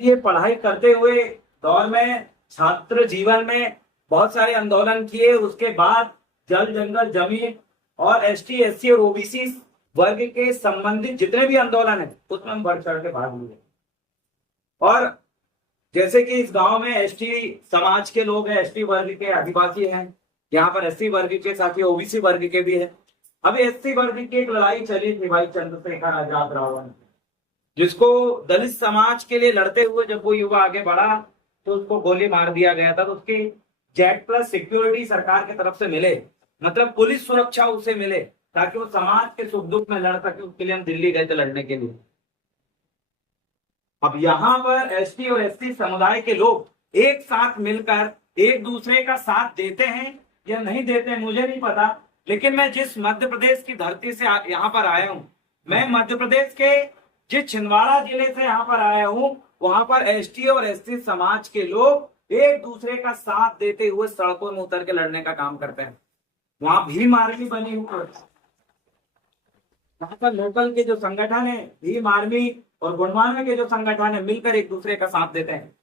ये पढ़ाई करते हुए दौर में छात्र जीवन में बहुत सारे आंदोलन किए। उसके बाद जल जंगल जमीन और एसटी एससी और ओबीसी वर्ग के संबंधित जितने भी आंदोलन है उसमें हम बढ़ चढ़ के भाग लिए। और जैसे कि इस गांव में एसटी समाज के लोग हैं, एसटी वर्ग के आदिवासी हैं, यहाँ पर एससी वर्ग के साथ ही ओबीसी वर्ग के भी है। अभी एससी वर्ग की एक लड़ाई चली थी भाई चंद्रशेखर आजाद रावण, जिसको दलित समाज के लिए लड़ते हुए जब वो युवा आगे बढ़ा तो उसको गोली मार दिया गया था। तो उसकी जेड प्लस सिक्योरिटी सरकार की तरफ से मिले, मतलब पुलिस सुरक्षा उसे मिले ताकि वो समाज के सुख दुख में लड़ सके। उसके लिए हम दिल्ली गए थे लड़ने के लिए। अब यहाँ पर एसटी और एससी समुदाय के लोग एक साथ मिलकर एक दूसरे का साथ देते हैं या नहीं देते हैं मुझे नहीं पता, लेकिन मैं जिस मध्य प्रदेश की धरती से यहाँ पर आया हूँ, मैं मध्य प्रदेश के जिस छिंदवाड़ा जिले से यहाँ पर आया हूँ, वहां पर एसटी और एससी समाज के लोग एक दूसरे का साथ देते हुए सड़कों में उतर के लड़ने का काम करते हैं। वहां भीम आर्मी बनी हुई है, यहाँ पर लोकल के जो संगठन है भीम आर्मी और गुणवाना के जो संगठन है मिलकर एक दूसरे का साथ देते हैं।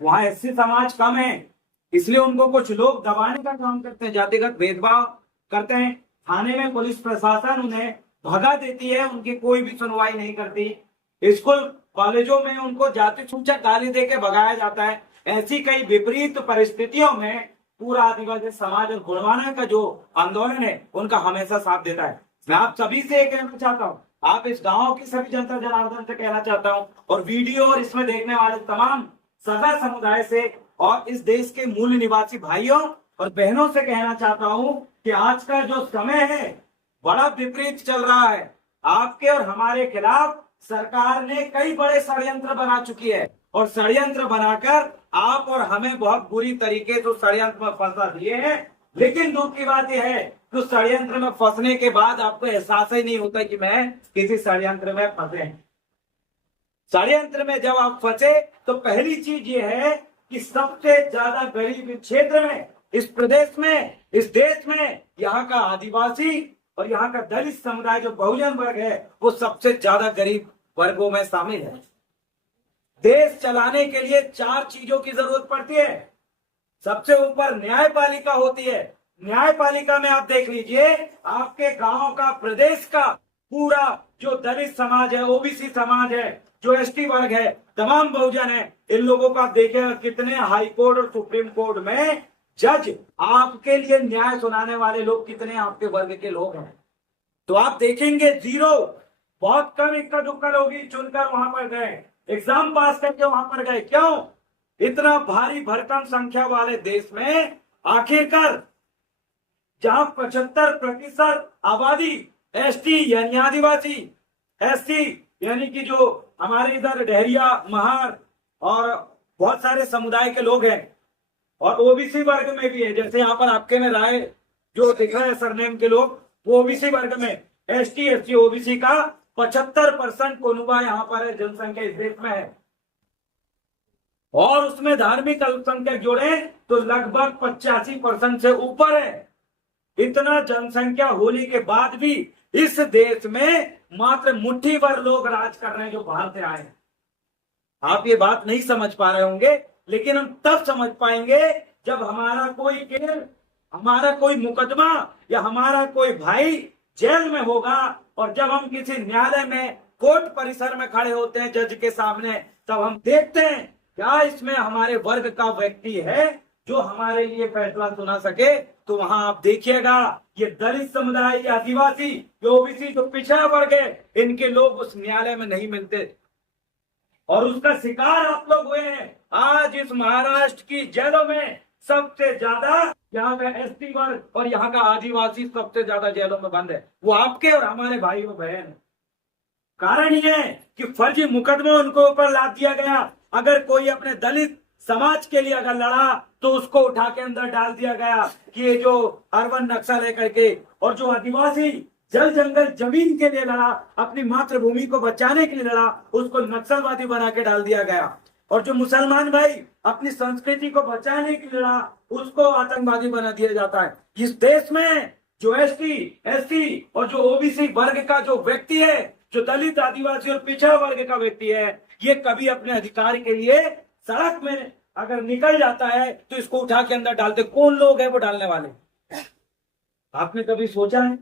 वहां एससी समाज कम है इसलिए उनको कुछ लोग दबाने का काम करते हैं, जातिगत भेदभाव करते हैं। थाने में पुलिस प्रशासन उन्हें भगा देती है, उनकी कोई भी सुनवाई नहीं करती। स्कूल कॉलेजों में उनको जाति सूचक गाली देके भगाया जाता है। ऐसी कई विपरीत परिस्थितियों में पूरा आदिवासी समाज और गुणवाना का जो आंदोलन है उनका हमेशा साथ देता है। मैं आप सभी से कहना चाहता हूँ, आप इस गांव की सभी जनता जनार्दन से कहना चाहता हूँ और वीडियो और इसमें देखने वाले तमाम सगा समुदाय से और इस देश के मूल निवासी भाइयों और बहनों से कहना चाहता हूँ कि आज का जो समय है बड़ा विपरीत चल रहा है। आपके और हमारे खिलाफ सरकार ने कई बड़े षड्यंत्र बना चुकी है और षड्यंत्र बनाकर आप और हमें बहुत बुरी तरीके से षड्यंत्र में फंसा दिए हैं। लेकिन दुख की बात यह है कि षड्यंत्र में फंसने के बाद आपको एहसास ही नहीं होता कि मैं किसी षड्यंत्र में फंसे। षड्यंत्र में जब आप फंसे तो पहली चीज ये है कि सबसे ज्यादा गरीब क्षेत्र में, इस प्रदेश में, इस देश में यहाँ का आदिवासी और यहाँ का दलित समुदाय जो बहुजन वर्ग है वो सबसे ज्यादा गरीब वर्गों में शामिल है। देश चलाने के लिए चार चीजों की जरूरत पड़ती है। सबसे ऊपर न्यायपालिका होती है। न्यायपालिका में आप देख लीजिए आपके गांव का, प्रदेश का पूरा जो दलित समाज है, ओबीसी समाज है, जो एसटी वर्ग है, तमाम बहुजन है, इन लोगों का देखिएगा कितने हाई कोर्ट और सुप्रीम कोर्ट में जज आपके लिए न्याय सुनाने वाले लोग कितने आपके वर्ग के लोग हैं। तो आप देखेंगे जीरो, बहुत कम इक्का दुक्का लोग ही चुनकर वहां पर गए, एग्जाम पास करके वहां पर गए। क्यों? इतना भारी भरकम संख्या वाले देश में आखिरकार जहां 75% आबादी एसटी यानी आदिवासी, एससी यानी कि जो हमारे इधर डहरिया, महार और बहुत सारे समुदाय के लोग हैं और ओबीसी वर्ग में भी है, जैसे यहाँ पर आपके में राय जो दिख रहा है सरनेम के लोग, वो ओबीसी वर्ग में, एसटी एससी ओबीसी का 75% कोनुबा यहाँ पर है, जनसंख्या इस देश में है। और उसमें धार्मिक अल्पसंख्यक जोड़े तो लगभग 85% से ऊपर है। इतना जनसंख्या होने के बाद भी इस देश में मात्र मुट्ठी भर लोग राज कर रहे हैं जो बाहर से आए। आप ये बात नहीं समझ पा रहे होंगे, लेकिन हम तब समझ पाएंगे जब हमारा कोई केस, हमारा कोई मुकदमा या हमारा कोई भाई जेल में होगा और जब हम किसी न्यायालय में, कोर्ट परिसर में खड़े होते हैं जज के सामने, तब हम देखते हैं क्या इसमें हमारे वर्ग का व्यक्ति है जो हमारे लिए फैसला सुना सके। तो वहां आप देखिएगा ये दलित समुदाय, ये आदिवासी, ये ओबीसी जो पिछड़ा वर्ग है, इनके लोग उस न्यायालय में नहीं मिलते और उसका शिकार आप लोग हुए हैं। आज इस महाराष्ट्र की जेलों में सबसे ज्यादा यहाँ का एसटी वर्ग और यहाँ का आदिवासी सबसे ज्यादा जेलों में बंद है, वो आपके और हमारे भाई और बहन। कारण ये है कि फर्जी मुकदमा उनको ऊपर लाद दिया गया। अगर कोई अपने दलित समाज के लिए अगर लड़ा तो उसको उठा के अंदर डाल दिया गया कि ये जो अर्बन नक्सल है करके, और जो आदिवासी जल जंगल जमीन के लिए लड़ा, अपनी मातृभूमि को बचाने के लिए लड़ा, उसको नक्सलवादी बना के डाल दिया गया। और जो मुसलमान भाई अपनी संस्कृति को बचाने के लिए लड़ा, उसको आतंकवादी बना दिया जाता है। इस देश में जो एसटी, एससी और जो ओबीसी वर्ग का जो व्यक्ति है, जो दलित, आदिवासी और पिछड़ा वर्ग का व्यक्ति है, ये कभी अपने अधिकार के लिए सड़क में अगर निकल जाता है तो इसको उठा के अंदर डालते। कौन लोग हैं वो डालने वाले? आपने कभी सोचा है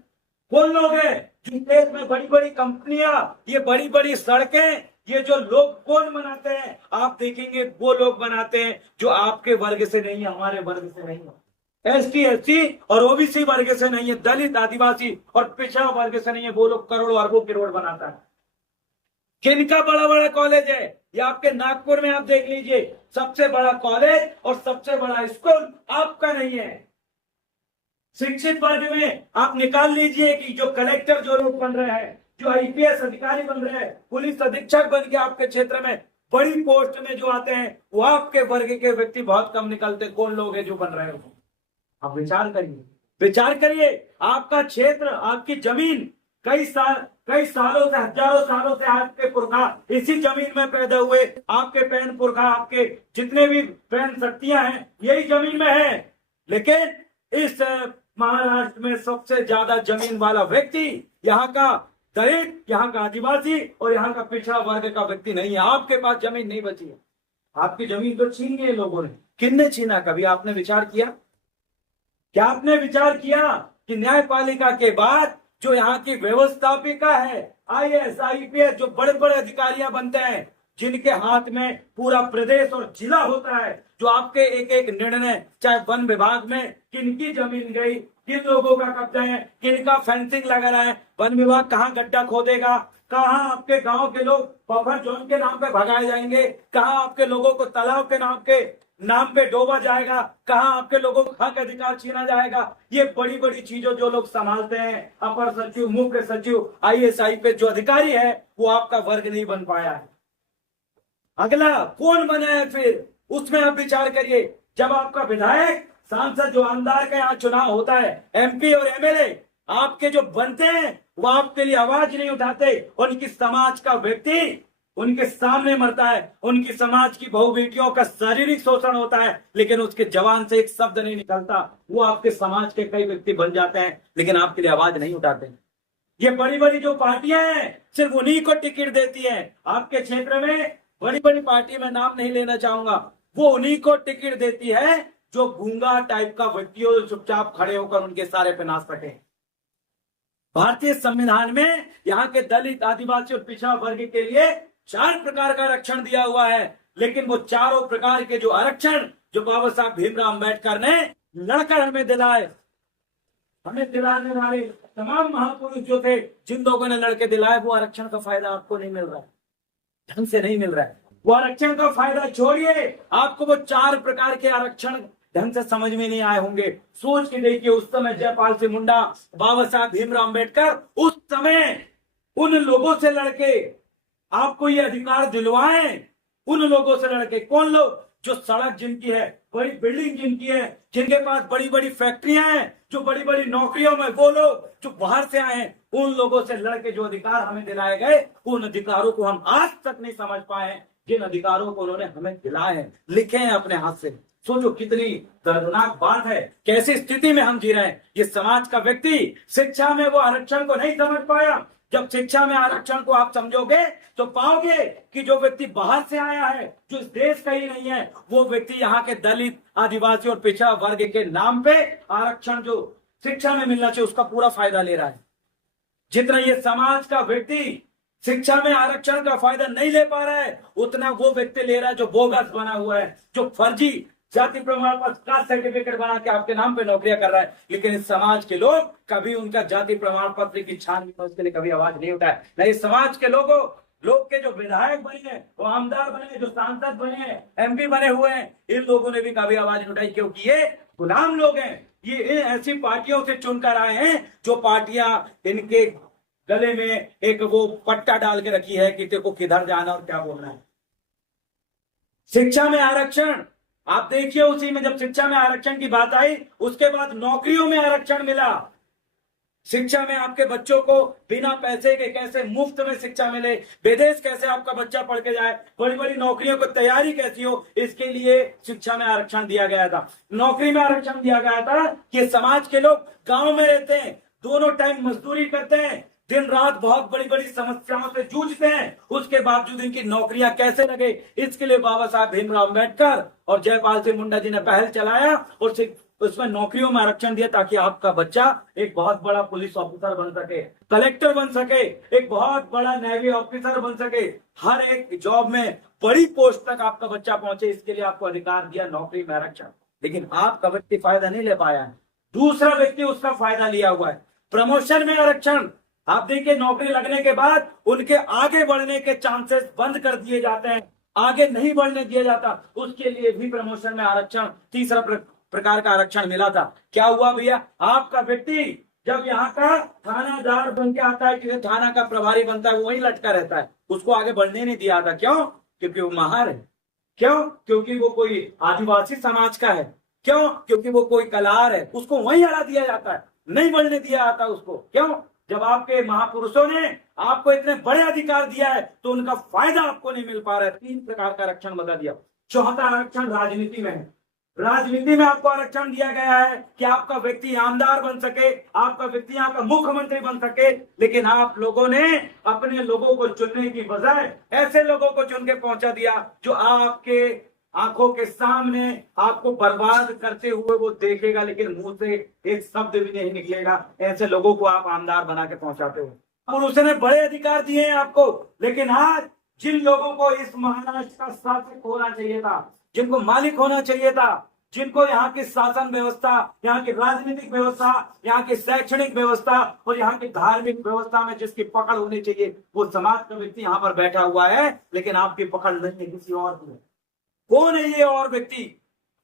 कौन लोग हैं? जिस देश में बड़ी बड़ी कंपनियां, ये बड़ी बड़ी सड़कें, ये जो लोग कौन बनाते हैं? आप देखेंगे वो लोग बनाते हैं जो आपके वर्ग से नहीं है, हमारे वर्ग से नहीं है, एसटी एससी और ओबीसी वर्ग से नहीं है, दलित आदिवासी और पिछड़ा वर्ग से नहीं है। वो लोग करोड़ों अरबों की रोड बनाता है। किनका बड़ा बड़ा कॉलेज है? ये आपके नागपुर में आप देख लीजिए, सबसे बड़ा कॉलेज और सबसे बड़ा स्कूल आपका नहीं है। शिक्षित वर्ग में आप निकाल लीजिए कि जो कलेक्टर जो लोग बन रहे हैं, जो आईपीएस अधिकारी बन रहे हैं, पुलिस अधीक्षक बन के आपके क्षेत्र में बड़ी पोस्ट में जो आते हैं, वो आपके वर्ग के व्यक्ति बहुत कम निकलते। कौन लोग हैं जो बन रहे हैं? आप विचार करिए, विचार करिए। आपका क्षेत्र, आपकी जमीन कई सालों से, हजारों सालों से आपके पुरखा इसी जमीन में पैदा हुए। आपके पैन पुरखा, आपके जितने भी पैन शक्तियां हैं, यही जमीन में है। लेकिन इस महाराष्ट्र में सबसे ज्यादा जमीन वाला व्यक्ति यहाँ का दलित, यहाँ का आदिवासी और यहाँ का पिछड़ा वर्ग का व्यक्ति नहीं है। आपके पास जमीन नहीं बची है। आपकी जमीन तो छीन ली है लोगों ने। किसने छीना? कभी आपने विचार किया? क्या आपने विचार किया कि न्यायपालिका के बाद जो यहाँ की व्यवस्थापिका है, आईएएस आईपीएस, जो बड़े बड़े अधिकारियां बनते हैं, जिनके हाथ में पूरा प्रदेश और जिला होता है, जो आपके एक एक निर्णय, चाहे वन विभाग में किनकी जमीन गई, किन लोगों का कब्जा है, किनका फेंसिंग लगा रहा है, वन विभाग कहाँ गड्ढा खोदेगा, कहाँ आपके गांव के लोग बफर जोन के नाम पे भगाए जाएंगे, कहाँ आपके लोगों को तालाब के नाम पे डोबा जाएगा, कहाँ आपके लोगों को हक अधिकार छीना जाएगा। ये बड़ी बड़ी चीजों जो लोग संभालते हैं, अपर सचिव, मुख्य सचिव, आईएएस आईपीएस जो अधिकारी है, वो आपका वर्ग नहीं बन पाया है। अगला कौन बना है फिर? उसमें आप विचार करिए। जब आपका विधायक, सांसद, जो आमदार का यहाँ चुनाव होता है, एमपी और एमएलए आपके जो बनते हैं, वो आपके लिए आवाज नहीं उठाते। उनकी समाज का व्यक्ति उनके सामने मरता है, उनकी समाज की बहु बेटियों का शारीरिक शोषण होता है, लेकिन उसके जवान से एक शब्द नहीं निकलता। वो आपके समाज के कई व्यक्ति बन जाते हैं, लेकिन आपके लिए आवाज नहीं उठाते। ये बड़ी बड़ी जो पार्टियां हैं, सिर्फ उन्हीं को टिकट देती है। आपके क्षेत्र में बड़ी बड़ी पार्टी में नाम नहीं लेना चाहूंगा, वो उन्हीं को टिकट देती है जो गूंगा टाइप का व्यक्ति हो, चुपचाप खड़े होकर उनके सारे पे नाच सके। भारतीय संविधान में यहाँ के दलित, आदिवासी और पिछड़ा वर्ग के लिए 4 प्रकार का आरक्षण दिया हुआ है, लेकिन वो चारों प्रकार के जो आरक्षण जो बाबा साहब भीमराव अम्बेडकर ने लड़कर हमें दिलाए, हमें दिलाने वाले तमाम महापुरुष जो थे, जिन लोगों ने लड़के दिलाए, वो आरक्षण का फायदा आपको नहीं मिल रहा है, ढंग से नहीं मिल रहा है। वो आरक्षण का फायदा छोड़िए, आपको वो 4 प्रकार के आरक्षण ढंग से समझ में नहीं आए होंगे। सोच के देखिए, उस समय जयपाल सिंह मुंडा, बाबा साहब भीमराव अम्बेडकर उस समय उन लोगों से लड़के आपको ये अधिकार दिलवाए। उन लोगों से लड़के, कौन लोग? जो सड़क जिनकी है, बड़ी बिल्डिंग जिनकी है, जिनके पास बड़ी बड़ी फैक्ट्रियां हैं, जो बड़ी बड़ी नौकरियों में, वो लोग जो बाहर से आए हैं, उन लोगों से लड़के जो अधिकार हमें दिलाए गए, उन अधिकारों को हम आज तक नहीं समझ पाए, जिन अधिकारों को उन्होंने हमें दिलाए हैं, लिखे हैं अपने हाथ से। सोचो कितनी दर्दनाक बात है, कैसी स्थिति में हम जी रहे हैं। ये समाज का व्यक्ति शिक्षा में वो आरक्षण को नहीं समझ पाया। जब शिक्षा में आरक्षण को आप समझोगे तो पाओगे कि जो व्यक्ति बाहर से आया है, जो इस देश का ही नहीं है, वो व्यक्ति यहाँ के दलित, आदिवासी और पिछड़ा वर्ग के नाम पे आरक्षण जो शिक्षा में मिलना चाहिए, उसका पूरा फायदा ले रहा है। जितना ये समाज का व्यक्ति शिक्षा में आरक्षण का फायदा नहीं ले पा रहा है, उतना वो व्यक्ति ले रहा है जो बोगस बना हुआ है, जो फर्जी जाति प्रमाण पत्र का सर्टिफिकेट बना के आपके नाम पे नौकरियां कर रहा है। लेकिन इस समाज के लोग कभी उनका जाति प्रमाण पत्र की छानबीन उसके लिए कभी आवाज नहीं उठाए। नहीं, समाज के लोग के जो विधायक बने हैं, वो आमदार बने, जो सांसद बने हैं, एमपी बने हुए हैं, इन लोगों ने भी कभी आवाज नहीं उठाई, क्योंकि ये गुलाम लोग हैं। ये ऐसी पार्टियों से चुनकर आए हैं जो पार्टियां इनके गले में एक वो पट्टा डाल के रखी है कि तेको किधर जाना और क्या बोलना है। शिक्षा में आरक्षण आप देखिए, उसी में जब शिक्षा में आरक्षण की बात आई, उसके बाद नौकरियों में आरक्षण मिला। शिक्षा में आपके बच्चों को बिना पैसे के कैसे मुफ्त में शिक्षा मिले, विदेश कैसे आपका बच्चा पढ़ के जाए, बड़ी बड़ी नौकरियों की तैयारी कैसी हो, इसके लिए शिक्षा में आरक्षण दिया गया था। नौकरी में आरक्षण दिया गया था कि समाज के लोग गांव में रहते हैं, दोनों टाइम मजदूरी करते हैं, दिन रात बहुत बड़ी बड़ी समस्याओं से जूझते हैं, उसके बावजूद इनकी नौकरियां कैसे लगे, इसके लिए बाबा साहब भीमराव अम्बेडकर और जयपाल सिंह मुंडा जी ने पहल चलाया और उसमें नौकरियों में आरक्षण दिया ताकि आपका बच्चा एक बहुत बड़ा पुलिस ऑफिसर बन सके, कलेक्टर बन सके, एक बहुत बड़ा नेवी ऑफिसर बन सके, हर एक जॉब में बड़ी पोस्ट तक आपका बच्चा पहुंचे। इसके लिए आपको अधिकार दिया नौकरी में आरक्षण, लेकिन आपका व्यक्ति फायदा नहीं ले पाया है, दूसरा व्यक्ति उसका फायदा लिया हुआ है। प्रमोशन में आरक्षण, आप देखिए नौकरी लगने के बाद उनके आगे बढ़ने के चांसेस बंद कर दिए जाते हैं, आगे नहीं बढ़ने दिया जाता, उसके लिए भी प्रमोशन में आरक्षण, तीसरा प्रकार का आरक्षण मिला था। क्या हुआ भैया, आपका व्यक्ति जब यहाँ का थानादार बन के आता है, कि थाना का प्रभारी बनता है, वो वही लटका रहता है, उसको आगे बढ़ने नहीं दिया था। क्यों? क्योंकि वो महार है। क्यों? क्योंकि वो कोई आदिवासी समाज का है। क्यों? क्योंकि वो कोई कलार है, उसको वहीं हरा दिया जाता है, नहीं बढ़ने दिया जाता उसको। क्यों? जब आपके महापुरुषों ने आपको इतने बड़े अधिकार दिया है तो उनका फायदा आपको नहीं मिल पा रहा है। 3 प्रकार का आरक्षण बता दिया। चौथा आरक्षण राजनीति में है। राजनीति में आपको आरक्षण दिया गया है कि आपका व्यक्ति आमदार बन सके, आपका व्यक्ति यहाँ का मुख्यमंत्री बन सके, लेकिन आप लोगों ने अपने लोगों को चुनने की बजाय ऐसे लोगों को चुन के पहुंचा दिया जो आपके आंखों के सामने आपको बर्बाद करते हुए वो देखेगा, लेकिन मुंह से एक शब्द भी नहीं निकलेगा। ऐसे लोगों को आप आमदार बना के पहुंचाते हो और उसने बड़े अधिकार दिए हैं आपको, लेकिन आज जिन लोगों को इस महाराष्ट्र का शासक होना चाहिए था, जिनको मालिक होना चाहिए था, जिनको यहाँ की शासन व्यवस्था, यहाँ की राजनीतिक व्यवस्था, यहाँ की शैक्षणिक व्यवस्था और यहाँ की धार्मिक व्यवस्था में जिसकी पकड़ होनी चाहिए, वो समाज का व्यक्ति यहाँ पर बैठा हुआ है, लेकिन आपकी पकड़ नहीं है, किसी और की। कौन है ये और व्यक्ति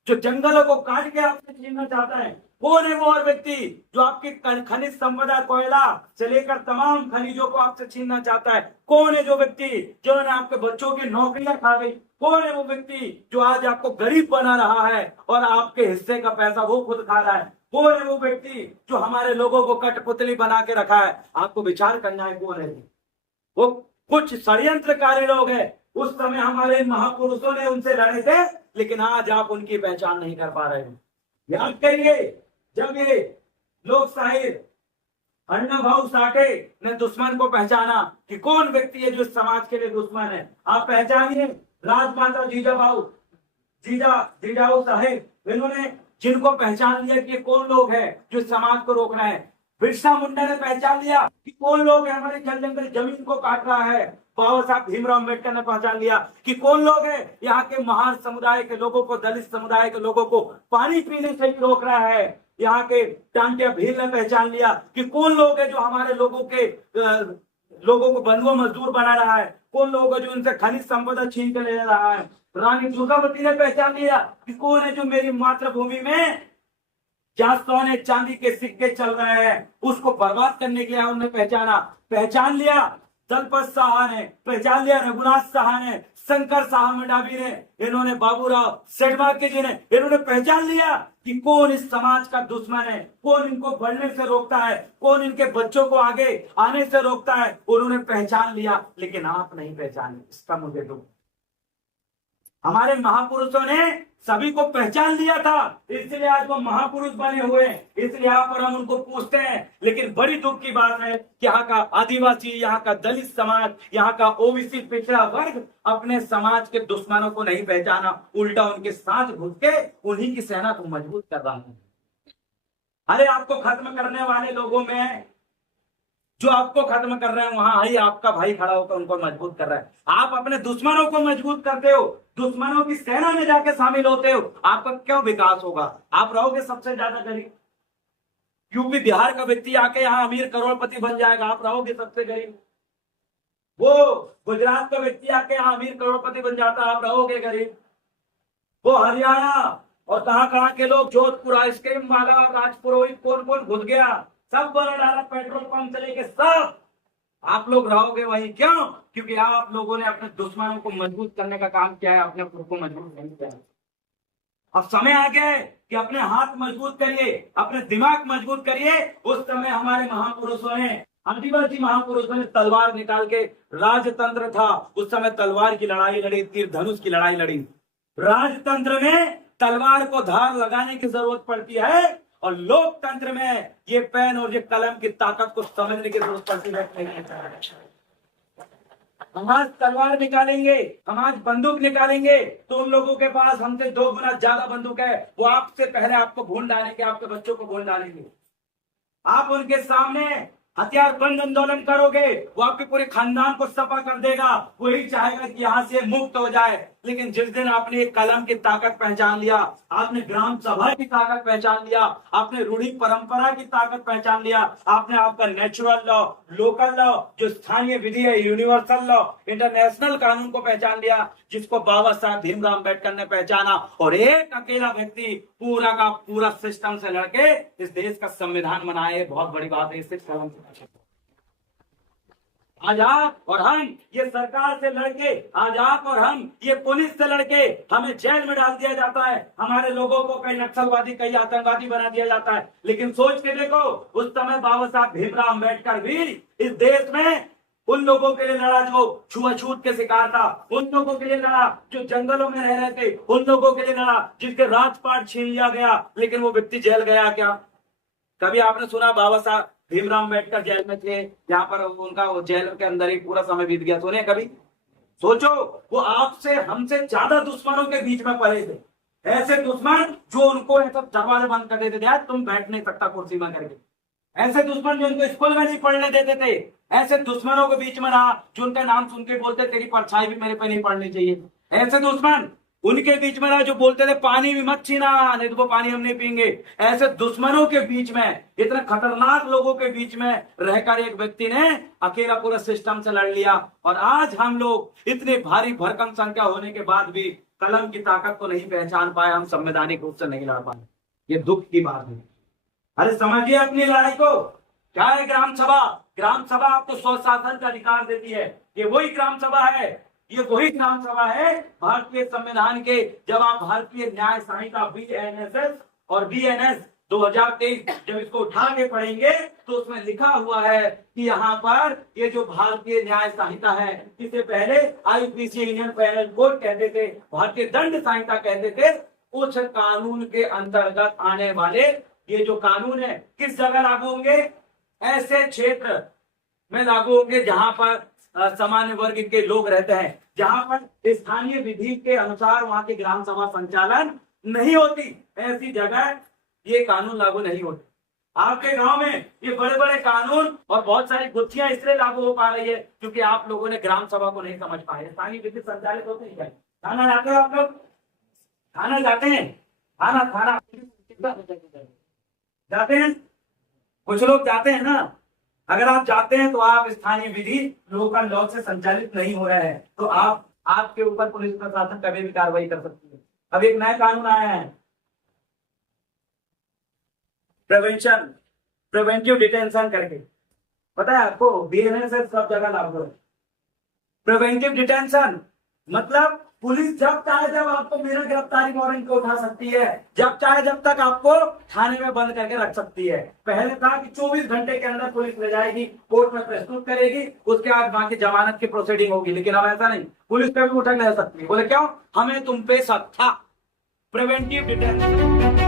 जो जंगलों को काट के आपसे छीनना चाहता है? कौन है वो और व्यक्ति जो आपकी खनिज संपदा, कोयला से लेकर तमाम खनिजों को आपसे छीनना चाहता है? कौन है जो व्यक्ति जिन्होंने आपके बच्चों की नौकरियां खा गई? कौन है वो व्यक्ति जो आज आपको गरीब बना रहा है और आपके हिस्से का पैसा वो खुद खा रहा है? कौन है वो व्यक्ति जो हमारे लोगों को कठपुतली बना के रखा है? आपको विचार करना है कौन है वो। कुछ षड्यंत्रकारी लोग हैं, उस समय हमारे महापुरुषों ने उनसे लड़े थे, लेकिन आज आप उनकी पहचान नहीं कर पा रहे हैं। याद करिए, जब ये लोक साहिर अन्ना भाऊ साठे ने दुश्मन को पहचाना कि कौन व्यक्ति है जो समाज के लिए दुश्मन है, आप पहचानिए। राजमाता जीजाऊ साहेब, इन्होंने जिनको पहचान लिया कि कौन लोग हैं जो समाज को रोक रहे हैं। बिरसा मुंडा ने पहचान लिया कि कौन लोग हैं हमारे जंगल जमीन को काट रहा है। बाबा साहब भीमराव अम्बेडकर ने पहचान लिया कि कौन लोग हैं यहाँ के महान समुदाय के लोगों को, दलित समुदाय के लोगों को पानी पीने से ही रोक रहा है। यहाँ के टांटिया भील ने पहचान लिया कि कौन लोग हैं जो हमारे लोगों को बंधुआ मजदूर बना रहा है, कौन लोग हैं जो उनसे खनिज संपदा छीन के ले रहा है। रानी दुर्गावती ने पहचान लिया कि कौन है जो मेरी मातृभूमि में जहां सोने चांदी के सिक्के चल रहे हैं उसको बर्बाद करने के लिए उन्होंने पहचान लिया। दलपत साहा ने पहचान लिया, रघुनाथ साहा ने, शंकर साहा मंडावी ने, इन्होंने बाबूराव सेठमार्के जी ने, इन्होंने पहचान लिया कि कौन इस समाज का दुश्मन है, कौन इनको बढ़ने से रोकता है, कौन इनके बच्चों को आगे आने से रोकता है। उन्होंने पहचान लिया, लेकिन आप नहीं पहचाने, इसका मुझे दुख। हमारे महापुरुषों ने सभी को पहचान लिया था, इसलिए आज वो महापुरुष बने हुए हैं, इसलिए यहाँ पर हम उनको पूछते हैं। लेकिन बड़ी दुख की बात है कि यहाँ का आदिवासी, यहाँ का दलित समाज, यहाँ का ओबीसी पिछड़ा वर्ग अपने समाज के दुश्मनों को नहीं पहचाना, उल्टा उनके साथ घुस के उन्हीं की सेना को मजबूत कर रहा है। अरे आपको खत्म करने वाले लोगों में जो आपको खत्म कर रहे हैं, वहां ही आपका भाई खड़ा होकर उनको मजबूत कर रहा है। आप अपने दुश्मनों को मजबूत करते हो, दुश्मनों की सेना में जाके शामिल होते हो, आपका क्यों विकास होगा? आप रहोगे सबसे ज्यादा गरीब। यूपी बिहार का व्यक्ति आके यहाँ अमीर करोड़पति बन जाएगा, आप रहोगे सबसे गरीब। वो गुजरात का व्यक्ति आके यहाँ अमीर करोड़पति बन जाता, आप रहोगे गरीब। वो हरियाणा और कहां के लोग, जोधपुर आइसक्रीम वाला, राजपुरोहित, कौन कौन घुस गया, सब बना डाला, पेट्रोल पंप से लेके सब आप लोग रहोगे वही। क्यों? क्योंकि आप लोगों ने अपने दुश्मनों को मजबूत करने का काम किया है, अपने खुद को मजबूत नहीं किया। अब समय आ गया है कि अपने हाथ मजबूत करिए, अपने दिमाग मजबूत करिए। उस समय हमारे महापुरुषों ने, आदिवासी महापुरुषों ने तलवार निकाल के, राजतंत्र था उस समय, तलवार की लड़ाई लड़ी, तीर धनुष की लड़ाई लड़ी। राजतंत्र में तलवार को धार लगाने की जरूरत पड़ती है और लोकतंत्र में ये पेन और ये कलम की ताकत को समझने की जरूरत पड़ती है। हम आज तलवार निकालेंगे, हम आज बंदूक निकालेंगे, तो उन लोगों के पास हमसे 2 गुना ज्यादा बंदूक है, वो आपसे पहले आपको भून डालेंगे, आपके बच्चों को भून डालेंगे। आप उनके सामने हथियार बंद आंदोलन करोगे, वो आपके पूरे खानदान को सफा कर देगा, वही चाहेगा कि यहाँ से मुक्त हो जाए। लेकिन जिस दिन आपने एक कलम की ताकत पहचान लिया, आपने ग्राम सभा की ताकत पहचान लिया, आपने रूढ़ी परंपरा की ताकत पहचान लिया, आपने आपका नेचुरल लॉ, लोकल लॉ, जो स्थानीय विधि है, यूनिवर्सल लॉ, इंटरनेशनल कानून को पहचान लिया, जिसको बाबा साहब भीमराव अम्बेडकर ने पहचाना, और एक अकेला व्यक्ति पूरा का पूरा सिस्टम से लड़के इस देश का संविधान बनाए, बहुत बड़ी बात है। इससे आज आप और हम ये सरकार से लड़के, आज आप और हम ये पुलिस से लड़के, हमें जेल में डाल दिया जाता है, हमारे लोगों को कई नक्सलवादी कई आतंकवादी बना दिया जाता है। लेकिन सोच के देखो, उस समय बाबा साहब भीमराव अम्बेडकर भी इस देश में उन लोगों के लिए लड़ा जो छुआछूत के शिकार था, उन लोगों के लिए लड़ा जो जंगलों में रह रहे थे, उन लोगों के लिए लड़ा जिनके राजपाट छीन लिया गया। लेकिन वो व्यक्ति जेल गया क्या? कभी आपने सुना बाबा साहब भीमराव अम्बेडकर जेल में थे, यहाँ पर उनका वो जेल के अंदर ही पूरा समय बीत गया? सुने कभी? सोचो, वो आपसे हमसे ज्यादा दुश्मनों के बीच में पड़े थे, ऐसे दुश्मन जो उनको ऐसा दरवाजे बंद कर देते थे, यार तुम बैठ नहीं सकता कुर्सी में करके, ऐसे दुश्मन जो उनको स्कूल में नहीं पढ़ने देते थे, ऐसे दुश्मनों के बीच में रहा जो उनका नाम सुन के बोलते तेरी परछाई भी मेरे पे नहीं पड़नी चाहिए, ऐसे दुश्मन उनके बीच में रहा जो बोलते थे पानी भी मत छीना, नहीं तो वो पानी हम नहीं पीएंगे। ऐसे दुश्मनों के बीच में, इतने खतरनाक लोगों के बीच में रहकर एक व्यक्ति ने अकेला पूरा सिस्टम से लड़ लिया। और आज हम लोग इतनी भारी भरकम संख्या होने के बाद भी कलम की ताकत को नहीं पहचान पाए, हम संवैधानिक रूप से नहीं लड़ पाए। ये दुख की बात है। अरे समझिए अपनी लड़ाई को। क्या है ग्राम सभा? ग्राम सभा आपको स्वशासन का अधिकार देती है। ये वही ग्राम सभा है, ये वही ग्राम सभा है भारतीय संविधान के, जब आप भारतीय न्याय संहिता BNSS और BNS 2023 जब इसको उठा के पढ़ेंगे तो उसमें लिखा हुआ है कि यहाँ पर ये जो भारतीय न्याय संहिता है, इससे पहले IPC इंडियन पेनल कोड कहते थे, भारतीय दंड संहिता कहते थे, उस कानून के अंतर्गत आने वाले ये जो कानून है किस जगह लागू होंगे? ऐसे क्षेत्र में लागू होंगे जहां पर सामान्य वर्ग के लोग रहते हैं, जहां पर स्थानीय विधि के अनुसार वहां की ग्राम सभा संचालन नहीं होती, ऐसी जगह ये कानून लागू नहीं होते। आपके गांव में ये बड़े बड़े कानून और बहुत सारी गुत्थियां इसलिए लागू हो पा रही है क्योंकि आप लोगों ने ग्राम सभा को नहीं समझ पाए। स्थानीय विधि संचालित होती है। थाना जाते हो आप लोग? थाना जाते हैं? थाना जाते हैं? कुछ लोग जाते हैं ना। अगर आप जाते हैं तो आप स्थानीय विधि लोकल लॉ से संचालित नहीं हो रहे हैं, तो आपके ऊपर पुलिस प्रशासन कभी भी कार्रवाई कर सकती है। अब एक नया कानून आया है, प्रिवेंटिव डिटेंशन करके, पता है आपको? BNS सब जगह लागू है। प्रिवेंटिव डिटेंशन मतलब पुलिस जब चाहे जब आपको बिना गिरफ्तारी वारंट को उठा सकती है, जब चाहे जब तक आपको थाने में बंद करके रख सकती है। पहले था कि 24 घंटे के अंदर पुलिस ले जाएगी, कोर्ट में प्रस्तुत करेगी, उसके बाद बाकी जमानत की प्रोसीडिंग होगी। लेकिन अब ऐसा नहीं, पुलिस कभी उठा ले सकती है। बोले क्यों? हमें तुम पे शक था। Preventive detention